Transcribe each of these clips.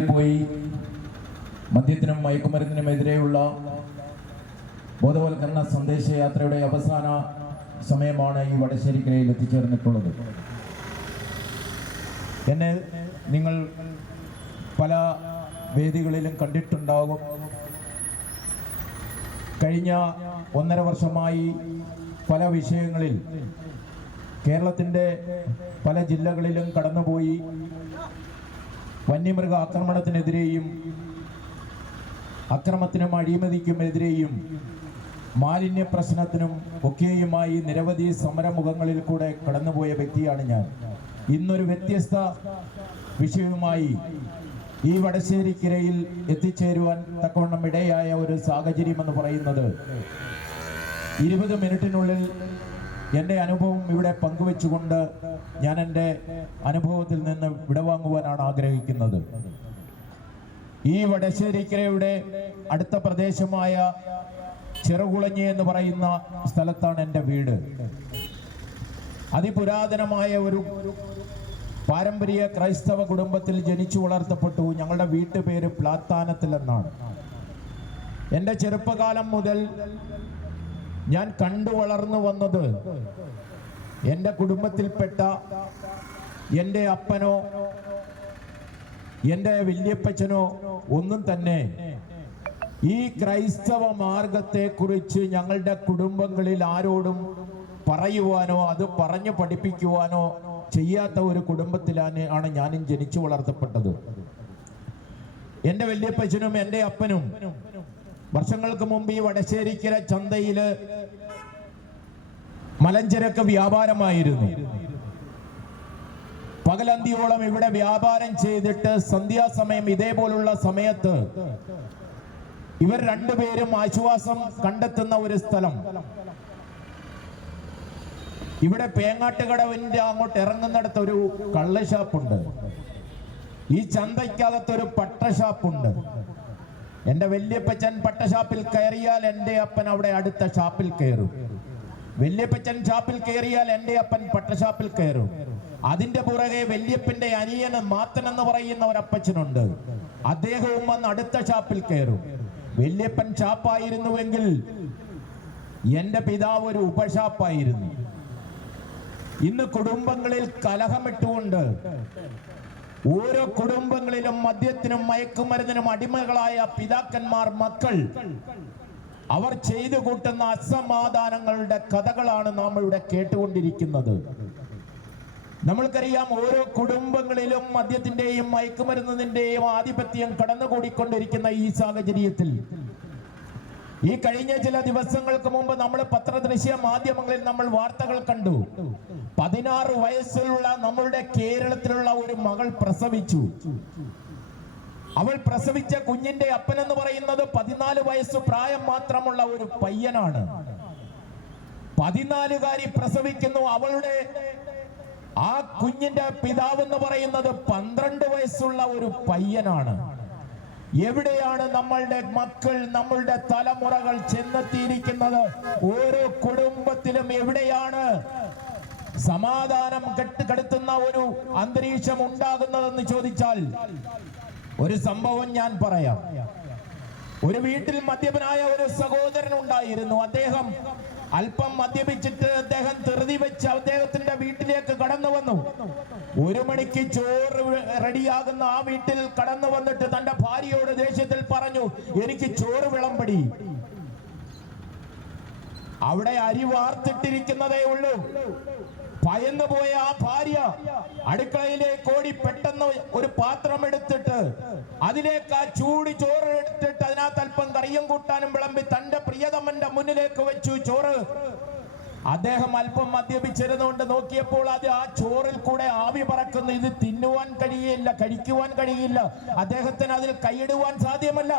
പോയി. മദ്യത്തിനും മയക്കുമരുന്നിനുമെതിരെയുള്ള ബോധവൽക്കരണ സന്ദേശയാത്രയുടെ അവസാന സമയമാണ് ഈ വടശ്ശേരിക്കരയിൽ എത്തിച്ചേർന്നിട്ടുള്ളത്. എന്നെ നിങ്ങൾ പല വേദികളിലും കണ്ടിട്ടുണ്ടാകും. കഴിഞ്ഞ ഒന്നര വർഷമായി പല വിഷയങ്ങളിൽ കേരളത്തിന്റെ പല ജില്ലകളിലും കടന്നുപോയി. വന്യമൃഗ ആക്രമണത്തിനെതിരെയും അക്രമത്തിനും അഴിമതിക്കുമെതിരെയും മാലിന്യ പ്രശ്നത്തിനും ഒക്കെയുമായി നിരവധി സമരമുഖങ്ങളിൽ കൂടെ കടന്നുപോയ വ്യക്തിയാണ് ഞാൻ. ഇന്നൊരു വ്യത്യസ്ത വിഷയവുമായി ഈ വടശ്ശേരിക്കരയിൽ എത്തിച്ചേരുവാൻ തക്കവണ്ണം ഇടയായ ഒരു സാഹചര്യം എന്ന് പറയുന്നത് ഇരുപത് മിനിറ്റിനുള്ളിൽ എന്റെ അനുഭവം ഇവിടെ പങ്കുവെച്ചുകൊണ്ട് ഞാൻ എന്റെ അനുഭവത്തിൽ നിന്ന് വിടവാങ്ങുവാനാണ് ആഗ്രഹിക്കുന്നത്. ഈ വടശ്ശേരിക്കരയുടെ അടുത്ത പ്രദേശമായ ചെറുകുളഞ്ഞി എന്ന് പറയുന്ന സ്ഥലത്താണ് എന്റെ വീട്. അതിപുരാതനമായ ഒരു പാരമ്പര്യ ക്രൈസ്തവ കുടുംബത്തിൽ ജനിച്ചു വളർത്തപ്പെട്ടു. ഞങ്ങളുടെ വീട്ടുപേര് പ്ലാത്താനത്തിൽ എന്നാണ്. എന്റെ ചെറുപ്പകാലം മുതൽ ഞാൻ കണ്ടു വളർന്നു വന്നത് എന്റെ കുടുംബത്തിൽപ്പെട്ട എന്റെ അപ്പനോ എന്റെ വല്യപ്പച്ചനോ ഒന്നും തന്നെ. ഈ ക്രൈസ്തവ മാർഗത്തെക്കുറിച്ച് ഞങ്ങളുടെ കുടുംബങ്ങളിൽ ആരോടും പറയുവാനോ അത് പറഞ്ഞു പഠിപ്പിക്കുവാനോ ചെയ്യാത്ത ഒരു കുടുംബത്തിലാണ് ആണ് ഞാനും ജനിച്ചു വളർത്തപ്പെട്ടത്. എന്റെ വല്യപ്പച്ചനും എന്റെ അപ്പനും വർഷങ്ങൾക്ക് മുമ്പ് ഈ വടശ്ശേരിക്കര ചന്തയിൽ മലഞ്ചരക്ക് വ്യാപാരമായിരുന്നു. പകലന്തിയോളം ഇവിടെ വ്യാപാരം ചെയ്തിട്ട് സന്ധ്യാസമയം ഇതേപോലുള്ള സമയത്ത് ഇവർ രണ്ടുപേരും ആശ്വാസം കണ്ടെത്തുന്ന ഒരു സ്ഥലം. ഇവിടെ പേങ്ങാട്ടുകടവിന്റെ അങ്ങോട്ട് ഇറങ്ങുന്നിടത്ത് ഒരു കള്ള് ഷാപ്പുണ്ട്. ഈ ചന്തയ്ക്കകത്തൊരു പട്ട ഷാപ്പുണ്ട്. എന്റെ വല്യപ്പച്ചൻ പട്ട ഷാപ്പിൽ കയറിയാൽ എന്റെ അപ്പൻ അവിടെ അടുത്ത ഷാപ്പിൽ കയറും. വല്യപ്പച്ചൻ ഷാപ്പിൽ കയറിയാൽ എന്റെ അപ്പൻ പട്ടഷാപ്പിൽ കയറും. അതിന്റെ പുറകെ വല്യപ്പന്റെ അനിയന് മാത്തൻ എന്ന് പറയുന്ന ഒരു അപ്പച്ചനുണ്ട് അദ്ദേഹവും വന്ന് അടുത്ത ഷാപ്പിൽ കയറും. വല്യപ്പൻ ഷാപ്പായിരുന്നുവെങ്കിൽ എന്റെ പിതാവ് ഒരു ഉപഷാപ്പായിരുന്നു. ഇന്ന് കുടുംബങ്ങളിൽ കലഹമിട്ടുകൊണ്ട് ഓരോ കുടുംബങ്ങളിലും മദ്യത്തിനും മയക്കുമരുന്നിനും അടിമകളായ പിതാക്കന്മാർ മക്കൾ അവർ ചെയ്തു കൂട്ടുന്ന അസമാധാനങ്ങളുടെ കഥകളാണ് നാം ഇവിടെ കേട്ടുകൊണ്ടിരിക്കുന്നത്. നമ്മൾക്കറിയാം ഓരോ കുടുംബങ്ങളിലും മദ്യത്തിന്റെയും മയക്കുമരുന്നിന്റെയും ആധിപത്യം കടന്നുകൂടിക്കൊണ്ടിരിക്കുന്ന ഈ സാഹചര്യത്തിൽ. ഈ കഴിഞ്ഞ ചില ദിവസങ്ങൾക്ക് മുമ്പ് നമ്മൾ പത്രദൃശ്യ മാധ്യമങ്ങളിൽ നമ്മൾ വാർത്തകൾ കണ്ടു. പതിനാറ് വയസ്സിലുള്ള നമ്മളുടെ കേരളത്തിലുള്ള ഒരു മകൾ പ്രസവിച്ചു. അവൾ പ്രസവിച്ച കുഞ്ഞിന്റെ അപ്പൻ എന്ന് പറയുന്നത് പതിനാല് വയസ്സ് പ്രായം മാത്രമുള്ള ഒരു പയ്യനാണ്. പതിനാലുകാരി പ്രസവിക്കുന്നു. അവളുടെ ആ കുഞ്ഞിന്റെ പിതാവ് എന്ന് പറയുന്നത് പന്ത്രണ്ട് വയസ്സുള്ള ഒരു പയ്യനാണ്. എവിടെയാണ് നമ്മളുടെ മക്കൾ നമ്മളുടെ തലമുറകൾ ചെന്നെത്തിയിരിക്കുന്നത്? ഓരോ കുടുംബത്തിലും എവിടെയാണ് സമാധാനം കെട്ടുകെടുത്തുന്ന ഒരു അന്തരീക്ഷം ഉണ്ടാകുന്നതെന്ന് ചോദിച്ചാൽ ഒരു സംഭവം ഞാൻ പറയാം. ഒരു വീട്ടിൽ മദ്യപനായ ഒരു സഹോദരൻ ഉണ്ടായിരുന്നു. അദ്ദേഹം അല്പം മദ്യപിച്ചിട്ട് അദ്ദേഹം ധൃതി വെച്ച് അദ്ദേഹത്തിന്റെ വീട്ടിലേക്ക് കടന്നു വന്നു. ഒരു മണിക്ക് ചോറ് റെഡിയാകുന്ന ആ വീട്ടിൽ കടന്നു വന്നിട്ട് തന്റെ ഭാര്യയോട് ദേഷ്യത്തിൽ പറഞ്ഞു എനിക്ക് ചോറ് വിളമ്പടി. അവിടെ അരി വാർത്തിട്ടിരിക്കുന്നതേ ഉള്ളൂ. ഭയന്നു പോയ ആ ഭാര്യ അടുക്കളയിലെ കോടി പെട്ടെന്ന് ഒരു പാത്രം എടുത്തിട്ട് അതിലേക്ക് ആ ചൂട് ചോറ് എടുത്തിട്ട് അതിനകത്ത് അല്പം കറിയും കൂട്ടാനും വിളമ്പി തന്റെ പ്രിയതമന്റെ മുന്നിലേക്ക് വെച്ചു ചോറ്. അദ്ദേഹം അല്പം മദ്യപിച്ചിരുന്നുകൊണ്ട് നോക്കിയപ്പോൾ അത് ആ ചോറിൽ കൂടെ ആവി പറക്കുന്നു. ഇത് തിന്നുവാൻ കഴിയില്ല കഴിക്കുവാൻ കഴിയില്ല. അദ്ദേഹത്തിന് അതിൽ കൈയിടുവാൻ സാധ്യമല്ല.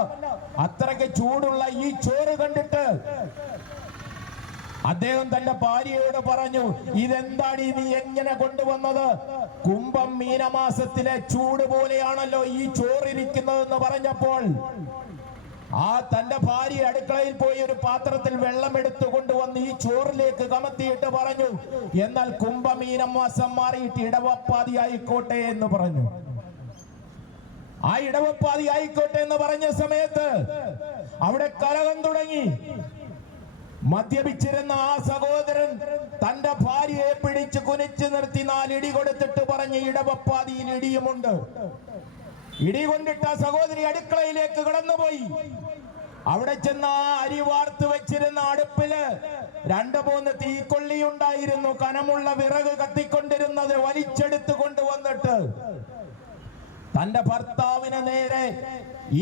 അത്രയ്ക്ക് ചൂടുള്ള ഈ ചോറ് കണ്ടിട്ട് അദ്ദേഹം തന്റെ ഭാര്യയോട് പറഞ്ഞു ഇതെന്താണ് ഇത്? എങ്ങനെ കൊണ്ടുവന്നത്? കുംഭം മീനമാസത്തിലെ ചൂട് പോലെയാണല്ലോ ഈ ചോറിരിക്കുന്നതെന്ന് പറഞ്ഞപ്പോൾ ആ തന്റെ ഭാര്യ അടുക്കളയിൽ പോയി ഒരു പാത്രത്തിൽ വെള്ളം എടുത്തു കൊണ്ടുവന്ന് ഈ ചോറിലേക്ക് കമത്തിയിട്ട് പറഞ്ഞു എന്നാൽ കുംഭമീനം മാസം മാറിയിട്ട് ഇടവപ്പാതി ആയിക്കോട്ടെ എന്ന് പറഞ്ഞു. ആ ഇടവപ്പാതി ആയിക്കോട്ടെ എന്ന് പറഞ്ഞ സമയത്ത് അവിടെ കലകം തുടങ്ങി. മദ്യപിച്ചിരുന്ന ആ സഹോദരൻ തന്റെ ഭാര്യയെ പിടിച്ച് കുനിച്ച് നിർത്തി നാലിടി കൊടുത്തിട്ട് പറഞ്ഞ് ഇടവപ്പാതിയിൽ ഇടിയുമുണ്ട്. ഇടി കൊണ്ടിട്ട് ആ സഹോദരി അടുക്കളയിലേക്ക് കടന്നുപോയി. അവിടെ ചെന്ന് ആ അരി വാർത്ത് വെച്ചിരുന്ന അടുപ്പിൽ രണ്ട് മൂന്ന് തീക്കൊള്ളി ഉണ്ടായിരുന്നു. കനമുള്ള വിറക് കത്തിക്കൊണ്ടിരുന്നത് വലിച്ചെടുത്ത് കൊണ്ടുവന്നിട്ട്. തന്റെ ഭർത്താവിന് നേരെ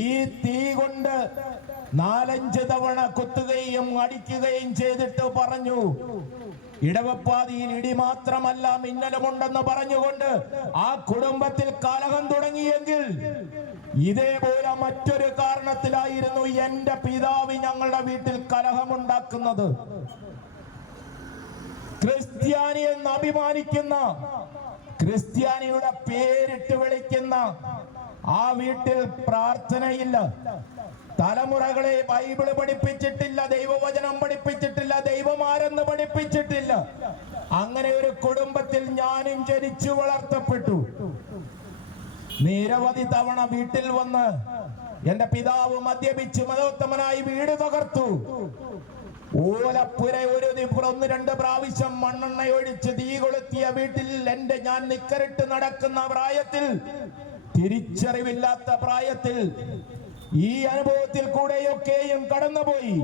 ഈ തീ കൊണ്ട് നാലഞ്ച് തവണ കുത്തുകയും അടിക്കുകയും ചെയ്തിട്ട് പറഞ്ഞു. ഇടവപ്പാതിയിൽ ഇടി മാത്രമല്ല മിന്നലുമുണ്ടെന്ന് പറഞ്ഞുകൊണ്ട് ആ കുടുംബത്തിൽ കലഹം തുടങ്ങിയെങ്കിൽ ഇതേപോലെ മറ്റൊരു കാരണത്തിലായിരുന്നു എന്റെ പിതാവ് ഞങ്ങളുടെ വീട്ടിൽ കലഹമുണ്ടാക്കുന്നത്. ക്രിസ്ത്യാനി എന്ന് അഭിമാനിക്കുന്ന ക്രിസ്ത്യാനിയുടെ പേരിട്ട് വിളിക്കുന്ന ആ വീട്ടിൽ പ്രാർത്ഥനയില്ല. തലമുറകളെ ബൈബിൾ പഠിപ്പിച്ചിട്ടില്ല ദൈവവചനം പഠിപ്പിച്ചിട്ടില്ല ദൈവമാരെന്ന് പഠിപ്പിച്ചിട്ടില്ല. അങ്ങനെ ഒരു കുടുംബത്തിൽ ഞാനും ജനിച്ചു വളർത്തപ്പെട്ടു. നിരവധി തവണ വീട്ടിൽ വന്ന് എന്റെ പിതാവ് മദ്യപിച്ച് മതോത്തമനായി വീട് തകർത്തു. ഓലപ്പുര ഒരു ഒന്ന് രണ്ട് പ്രാവശ്യം മണ്ണെണ്ണ ഒഴിച്ച് തീ കൊളുത്തിയ വീട്ടിൽ എന്റെ ഞാൻ നിക്കറിട്ട് നടക്കുന്ന പ്രായത്തിൽ തിരിച്ചറിവില്ലാത്ത പ്രായത്തിൽ ഈ അനുഭവത്തിൽ കൂടെയൊക്കെയും കടന്നുപോയി.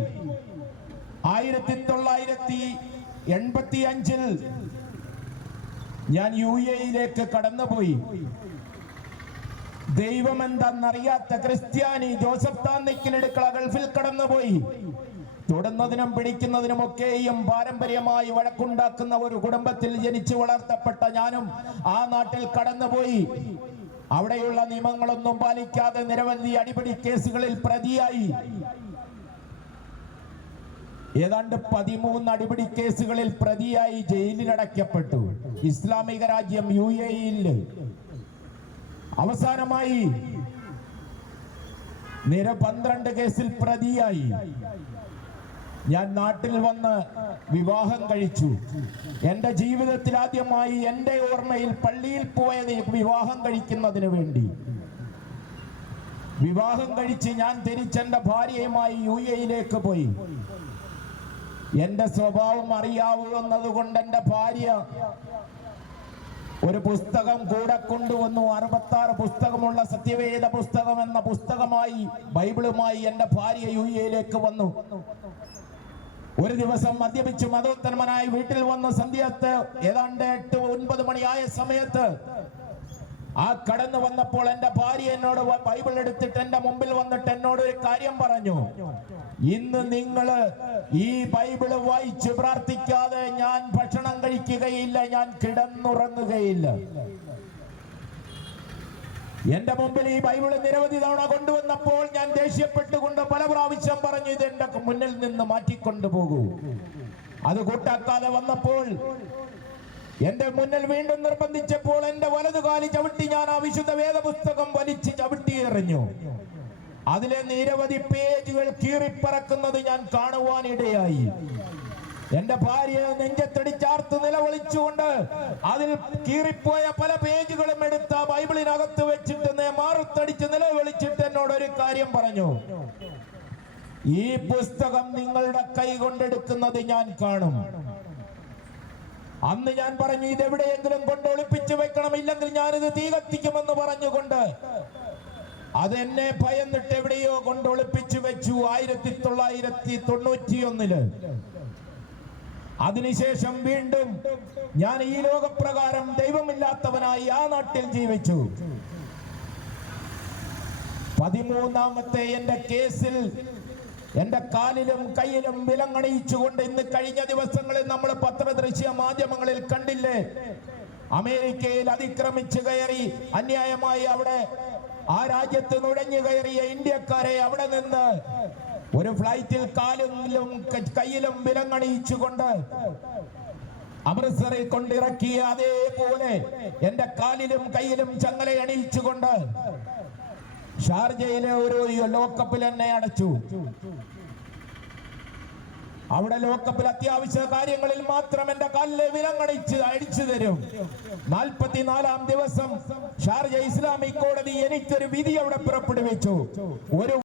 ആയിരത്തി തൊള്ളായിരത്തി എൺപത്തി അഞ്ചിൽ ഞാൻ യു എയിലേക്ക് കടന്നുപോയി. ദൈവം എന്താണെന്നറിയാത്ത ക്രിസ്ത്യാനി ജോസഫ് താന്നിക്കിനടുക്കള ഗൾഫിൽ കടന്നുപോയി. തൊടുന്നതിനും പിടിക്കുന്നതിനും ഒക്കെയും പാരമ്പര്യമായി വഴക്കുണ്ടാക്കുന്ന ഒരു കുടുംബത്തിൽ ജനിച്ചു വളർത്തപ്പെട്ട ഞാനും ആ നാട്ടിൽ കടന്നുപോയി. അവിടെയുള്ള നിയമങ്ങളൊന്നും പാലിക്കാതെ നിരവധി അടിപിടി കേസുകളിൽ പ്രതിയായി. ഏതാണ്ട് പതിമൂന്ന് അടിപിടി കേസുകളിൽ പ്രതിയായി ജയിലിലടയ്ക്കപ്പെട്ടു ഇസ്ലാമിക രാജ്യം യു എ അവസാനമായി നിര പന്ത്രണ്ട് കേസിൽ പ്രതിയായി. ഞാൻ നാട്ടിൽ വന്ന് വിവാഹം കഴിച്ചു. എന്റെ ജീവിതത്തിൽ ആദ്യമായി എന്റെ ഓർമ്മയിൽ പള്ളിയിൽ പോയത് വിവാഹം കഴിക്കുന്നതിന് വേണ്ടി. വിവാഹം കഴിച്ച് ഞാൻ തിരിച്ചെന്റെ ഭാര്യയുമായി യു എയിലേക്ക് പോയി. എന്റെ സ്വഭാവം അറിയാവുന്നത് കൊണ്ട് എന്റെ ഭാര്യ ഒരു പുസ്തകം കൂടെ കൊണ്ടുവന്നു. അറുപത്തി ആറ് പുസ്തകമുള്ള സത്യവേദ പുസ്തകം എന്ന പുസ്തകമായി ബൈബിളുമായി എന്റെ ഭാര്യ യു എയിലേക്ക് വന്നു. ഒരു ദിവസം മദ്യപിച്ച് മതോത്തന്മനായി വീട്ടിൽ വന്ന സന്ധ്യത്ത് ഏതാണ്ട് എട്ട് ഒൻപത് മണിയായ സമയത്ത് ആ കടന്നു വന്നപ്പോൾ എന്റെ ഭാര്യ എന്നോട് ബൈബിൾ എടുത്തിട്ട് എന്റെ മുമ്പിൽ വന്നിട്ട് എന്നോട് ഒരു കാര്യം പറഞ്ഞു. ഇന്ന് നിങ്ങൾ ഈ ബൈബിൾ വായിച്ച് പ്രാർത്ഥിക്കാതെ ഞാൻ ഭക്ഷണം കഴിക്കുകയില്ല ഞാൻ കിടന്നുറങ്ങുകയില്ല. എന്റെ മുമ്പിൽ ഈ ബൈബിൾ നിരവധി തവണ കൊണ്ടുവന്നപ്പോൾ ഞാൻ ദേഷ്യപ്പെട്ടുകൊണ്ട് പല പ്രാവശ്യം പറഞ്ഞു ഇത് എന്റെ മുന്നിൽ നിന്ന് മാറ്റിക്കൊണ്ടു പോകൂ. അത് കൂട്ടാക്കാതെ വന്നപ്പോൾ എന്റെ മുന്നിൽ വീണ്ടും നിർബന്ധിച്ചപ്പോൾ എന്റെ വലതുകാലി ചവിട്ടി ഞാൻ ആ വിശുദ്ധ വേദപുസ്തകം വലിച്ച് ചവിട്ടി എറിഞ്ഞു. അതിലെ നിരവധി പേജുകൾ കീറിപ്പറക്കുന്നത് ഞാൻ കാണുവാനിടയായി. എന്റെ ഭാര്യയെ നെഞ്ചത്തടിച്ചാർത്ത് നിലവിളിച്ചുകൊണ്ട് അതിൽ കീറിപ്പോയ പല പേജുകളും എടുത്ത ബൈബിളിനകത്ത് വെച്ചിട്ട് മാറുത്തടിച്ച് നിലവിളിച്ചിട്ട് എന്നോട് ഒരു കാര്യം പറഞ്ഞു. ഈ പുസ്തകം നിങ്ങളുടെ കൈ കൊണ്ടെടുക്കുന്നത് ഞാൻ കാണും. അന്ന് ഞാൻ പറഞ്ഞു ഇത് എവിടെയെങ്കിലും കൊണ്ട് ഒളിപ്പിച്ചു വെക്കണം ഇല്ലെങ്കിൽ ഞാനിത് തീ കത്തിക്കുമെന്ന് പറഞ്ഞുകൊണ്ട് അതെന്നെ ഭയന്നിട്ട് എവിടെയോ കൊണ്ട് ഒളിപ്പിച്ചു വെച്ചു ആയിരത്തി തൊള്ളായിരത്തി തൊണ്ണൂറ്റി ഒന്നിൽ അതിനുശേഷം വീണ്ടും ഞാൻ ഈ ലോകപ്രകാരം ദൈവമില്ലാത്തവനായി ആ നാട്ടിൽ ജീവിച്ചു. പതിമൂന്നാമത്തെ എന്റെ കേസിൽ എന്റെ കാലിലും കയ്യിലും വിലങ്ങണിയിച്ചുകൊണ്ട് ഇന്ന് കഴിഞ്ഞ ദിവസങ്ങളിൽ നമ്മൾ പത്രദൃശ്യ മാധ്യമങ്ങളിൽ കണ്ടില്ലേ? അമേരിക്കയിൽ അതിക്രമിച്ചു കയറി അന്യായമായി അവിടെ ആ രാജ്യത്ത് നുഴഞ്ഞു കയറിയ ഇന്ത്യക്കാരെ അവിടെ നിന്ന് ഒരു ഫ്ലൈറ്റിൽ കാലിലും കയ്യിലും വിലങ്ങണിയിച്ചുകൊണ്ട് അമൃത്സറിൽ കൊണ്ടിറക്കിയ അതേപോലെ എന്റെ കാലിലും കയ്യിലും ചങ്ങല അണിയിച്ചുകൊണ്ട് ഷാർജയിലെ ഒരു ലോക്കപ്പിൽ എന്നെ അടച്ചു. അവിടെ ലോക്കപ്പിൽ അത്യാവശ്യ കാര്യങ്ങളിൽ മാത്രം എന്റെ കല്ല് വിലങ്ങണിച്ച് അടിച്ചു തരും. നാൽപ്പത്തിനാലാം ദിവസം ഷാർജ ഇസ്ലാമിക് കോടതി എനിക്കൊരു വിധി അവിടെ പുറപ്പെടുവിച്ചു. ഒരു